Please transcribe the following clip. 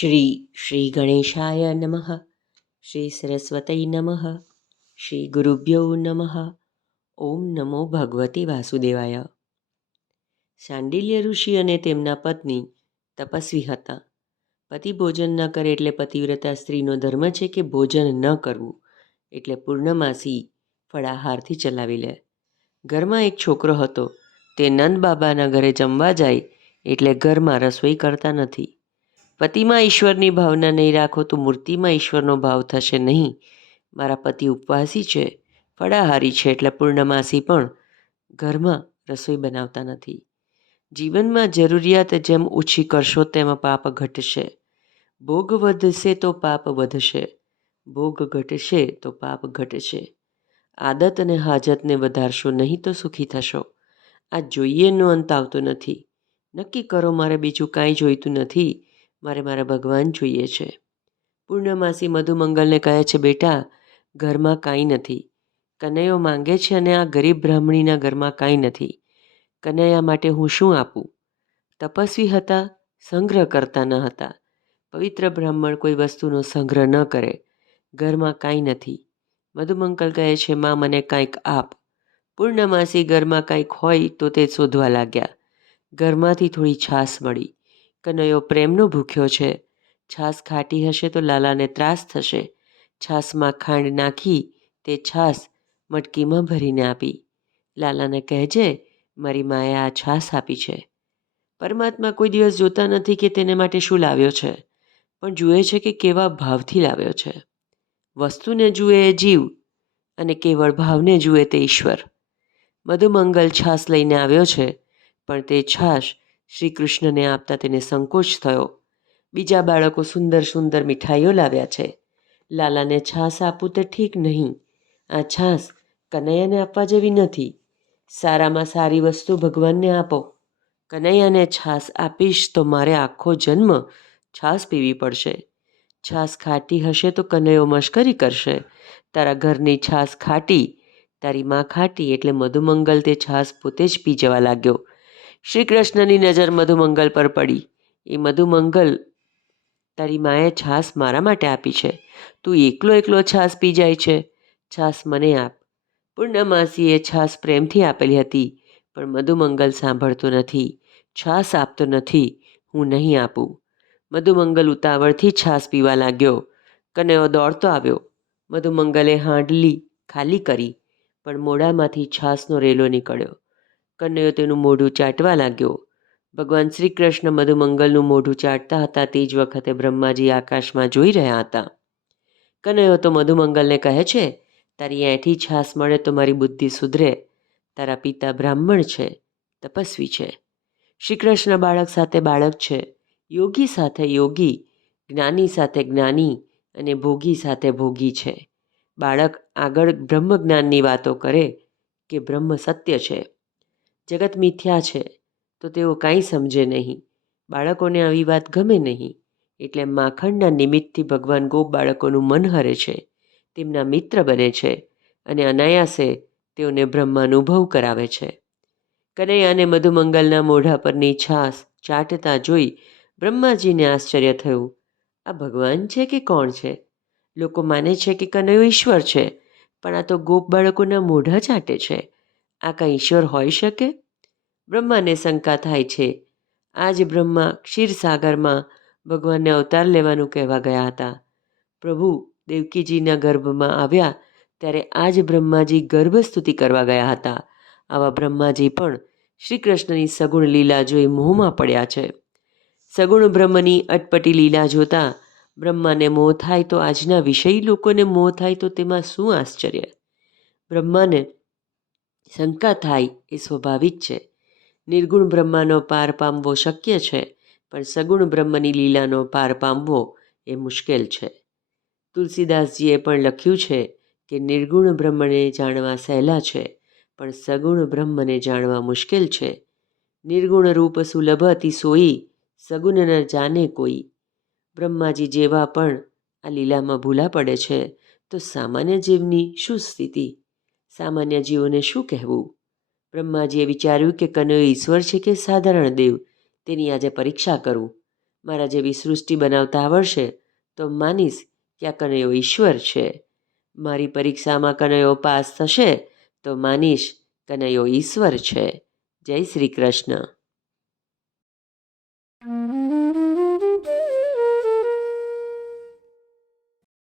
શ્રી શ્રી ગણેશાય નમઃ શ્રી સરસ્વતય નમઃ શ્રી ગુરુભ્યો નમઃ ઓમ નમો ભગવતે વાસુદેવાય શાંડિલ્ય ઋષિ અને તેમના પત્ની તપસ્વી હતા. પતિ ભોજન ન કરે એટલે પતિવ્રતા સ્ત્રીનો ધર્મ છે કે ભોજન ન કરવું, એટલે પૂર્ણમાસી ફળાહારથી ચલાવી લે. ઘરમાં એક છોકરો હતો, તે નંદ બાબાના ઘરે જમવા જાય, એટલે ઘરમાં રસોઈ કરતા નથી. પતિમાં ઈશ્વરની ભાવના નહીં રાખો તો મૂર્તિમાં ઈશ્વરનો ભાવ થશે નહીં. મારા પતિ ઉપવાસી છે, ફળાહારી છે એટલે પૂર્ણમાસી પણ ઘરમાં રસોઈ બનાવતા નથી. જીવનમાં જરૂરિયાત જેમ ઓછી કરશો તેમાં પાપ ઘટશે. ભોગ વધશે તો પાપ વધશે. ભોગ ઘટશે તો પાપ ઘટશે. આદત અને હાજતને વધારશો નહીં તો સુખી થશો. આ જોઈએનો અંત આવતો નથી. નક્કી કરો, મારે બીજું કાંઈ જોઈતું નથી. મારે મારા ભગવાન જોઈએ છે. પૂર્ણમાસી મધુમંગલને કહે છે, બેટા, ઘરમાં કાંઈ નથી. કનૈયો માંગે છે અને આ ગરીબ બ્રાહ્મણીના ઘરમાં કાંઈ નથી. કનૈયા માટે હું શું આપું? તપસ્વી હતા, સંગ્રહ કરતા ન હતા. પવિત્ર બ્રાહ્મણ કોઈ વસ્તુનો સંગ્રહ ન કરે. ઘરમાં કાંઈ નથી. મધુમંગલ કહે છે, માં, મને કાંઈક આપ. પૂર્ણમાસી ઘરમાં કાંઈક હોય તો તે શોધવા લાગ્યા. ઘરમાંથી થોડી છાશ મળી. કનૈયો પ્રેમનો ભૂખ્યો છે. છાશ ખાટી હશે તો લાલાને ત્રાસ થશે. છાશમાં ખાંડ નાખી તે છાશ મટકીમાં ભરીને આપી. લાલાને કહેજે, મારી માએ આ છાશ આપી છે. પરમાત્મા કોઈ દિવસ જોતા નથી કે તેને માટે શું લાવ્યો છે, પણ જુએ છે કે કેવા ભાવથી લાવ્યો છે. વસ્તુને જુએ એ જીવ અને કેવળ ભાવને જુએ તે ઈશ્વર. મધુમંગલ છાશ લઈને આવ્યો છે, પણ તે છાશ શ્રી કૃષ્ણને આપતા તેને સંકોચ થયો. બીજા બાળકો સુંદર સુંદર મીઠાઈઓ લાવ્યા છે. લાલાને છાશ આપું તે ઠીક નહીં. આ છાશ કનૈયાને આપવા જેવી નથી. સારામાં સારી વસ્તુ ભગવાનને આપો. કનૈયાને છાશ આપીશ તો મારે આખો જન્મ છાશ પીવી પડશે. છાશ ખાટી હશે તો કનૈયો મશ્કરી કરશે. તારા ઘરની છાશ ખાટી, તારી માં ખાટી એટલે મધુમંગલ તે છાશ પોતે જ પી જવા લાગ્યો. શ્રી કૃષ્ણની નજર મધુમંગલ પર પડી. એ મધુમંગલ, તારી માએ છાશ મારા માટે આપી છે. તું એકલો એકલો છાશ પી જાય છે. છાશ મને આપ. પૂર્ણમાસીએ છાશ પ્રેમથી આપેલી હતી, પણ મધુમંગલ સાંભળતો નથી. છાશ આપતો નથી. હું નહીં આપું. મધુમંગલ ઉતાવળથી છાશ પીવા લાગ્યો. કનૈયો દોડતો આવ્યો. મધુમંગલે હાંડલી ખાલી કરી, પણ મોઢામાંથી છાશનો રેલો નીકળ્યો. કનૈયો તેનું મોઢું ચાટવા લાગ્યો. ભગવાન શ્રી કૃષ્ણ મધુમંગલનું મોઢું ચાટતા હતા તે જ વખતે બ્રહ્માજી આકાશમાં જોઈ રહ્યા હતા. કનૈયો, તો મધુમંગલને કહે છે, તારી એઠી છાસ મળે તો મારી બુદ્ધિ સુધરે. તારા પિતા બ્રાહ્મણ છે, તપસ્વી છે. શ્રી કૃષ્ણ બાળક સાથે બાળક છે, યોગી સાથે યોગી, જ્ઞાની સાથે જ્ઞાની અને ભોગી સાથે ભોગી છે. બાળક આગળ બ્રહ્મ જ્ઞાનની વાતો કરે કે બ્રહ્મ સત્ય છે. જગત મિથ્યા છે, તો તેઓ કાંઈ સમજે નહીં. બાળકોને આવી વાત ગમે નહીં, એટલે માખણના નિમિત્તથી ભગવાન ગોપ બાળકોનું મન હરે છે, તેમના મિત્ર બને છે અને અનાયાસે તેઓને બ્રહ્માનુભવ કરાવે છે. કનૈયા અને મધુમંગલના મોઢા પરની છાસ ચાટતા જોઈ બ્રહ્માજીને આશ્ચર્ય થયું, આ ભગવાન છે કે કોણ છે? લોકો માને છે કે કનૈયો ઈશ્વર છે, પણ આ તો ગોપ બાળકોના મોઢા ચાટે છે. આ કાંઈ ઈશ્વર હોઈ શકે? બ્રહ્માને શંકા થાય છે. આ જ બ્રહ્મા ક્ષીરસાગરમાં ભગવાનને અવતાર લેવાનું કહેવા ગયા હતા. પ્રભુ દેવકીજીના ગર્ભમાં આવ્યા ત્યારે આ જ બ્રહ્માજી ગર્ભસ્તુતિ કરવા ગયા હતા. આવા બ્રહ્માજી પણ શ્રી કૃષ્ણની સગુણ લીલા જોઈ મોહમાં પડ્યા છે. સગુણ બ્રહ્મની અટપટી લીલા જોતા બ્રહ્માને મોહ થાય તો આજના વિષયી લોકોને મોહ થાય તો તેમાં શું આશ્ચર્ય? બ્રહ્માને શંકા થાય એ સ્વાભાવિક છે. નિર્ગુણ બ્રહ્માનો પાર પામવો શક્ય છે, પણ સગુણ બ્રહ્મની લીલાનો પાર પામવો એ મુશ્કેલ છે. તુલસીદાસજીએ પણ લખ્યું છે કે નિર્ગુણ બ્રહ્મને જાણવા સહેલા છે, પણ સગુણ બ્રહ્મને જાણવા મુશ્કેલ છે. નિર્ગુણ રૂપ સુલભ અતિ સોઈ સગુણ ન જાને કોઈ. બ્રહ્માજી જેવા પણ આ લીલામાં ભૂલા પડે છે, તો સામાન્ય જીવની શું સ્થિતિ? સામાન્ય જીવોને શું કહેવું? બ્રહ્માજીએ વિચાર્યું કે કનૈયો ઈશ્વર છે કે સાધારણ દેવ, તેની આજે પરીક્ષા કરું. મારા જેવી સૃષ્ટિ બનાવતા આવડશે તો માનીશ કે આ કનૈયો ઈશ્વર છે. મારી પરીક્ષામાં કનૈયો પાસ થશે તો માનીશ કનૈયો ઈશ્વર છે. જય શ્રી કૃષ્ણ.